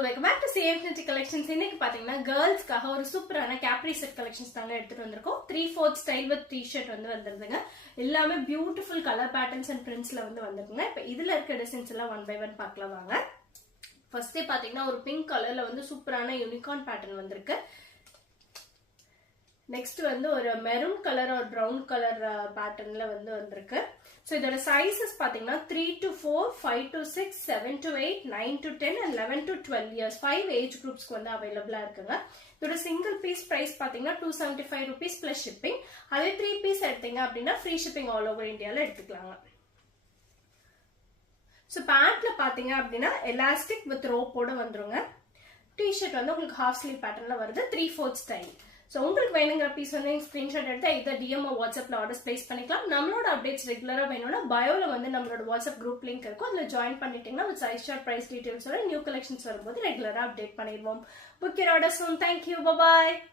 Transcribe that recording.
welcome back to CMT collections. இன்னைக்கு பாத்தீங்கன்னா girls-க்காக ஒரு சூப்பரான capri set collections தாங்க எடுத்துட்டு வந்திருக்கோம். 3/4 style with t-shirt வந்திருக்குங்க. எல்லாமே beautiful color patterns and printsல வந்திருக்குங்க. இப்போ இதுல இருக்க டிசைன்ஸ் எல்லாம் one by one பார்க்கலாம் வாங்க. ஃபர்ஸ்ட் பாத்தீங்கன்னா ஒரு pink கலர்ல சூப்பரான unicorn pattern வந்திருக்கு. Next ஒரு maroon color or brown color patternல வந்திருக்கு. So இதோட sizes பாத்தீங்கன்னா 3 to 4, 5 to 6, 7 to 8, 9 to 10 and 11 to 12 years 5 age groupsக்கு available இருக்குங்க. இதோட single piece price பாத்தீங்கன்னா 275 rupees plus shipping. அதே 3 piece எடுத்தீங்க அப்படினா free shipping all over Indiaல எடுத்துக்கலாங்க. So pantல பாத்தீங்க அப்படினா elastic with rope ஓட வந்துருங்க. T-shirt உங்களுக்கு half sleeve patternல வருது 3/4 style. So உங்களுக்கு வேணுங்கிற பீஸ் ஸ்கிரீன்ஷாட் எடுத்து இதை DM வாட்ஸ்அப்ல ஆர்டர்ஸ் பிளேஸ் பண்ணிக்கலாம். நம்மளோட அப்டேட்ஸ் ரெகுலரா வேணும்னா பயோல நம்மளோட வாட்ஸ்அப் குரூப் லிங்க் இருக்கும். அதுல ஜாயின் பண்ணிட்டீங்கன்னா ஒரு சைஸ் சார்ட் பிரைஸ் டீடைல்ஸோட நியூ கலெக்ஷன்ஸ் வரும்போது ரெகுலரா அப்டேட் பண்ணிடுவோம். Book your order soon. Thank you. Bye bye.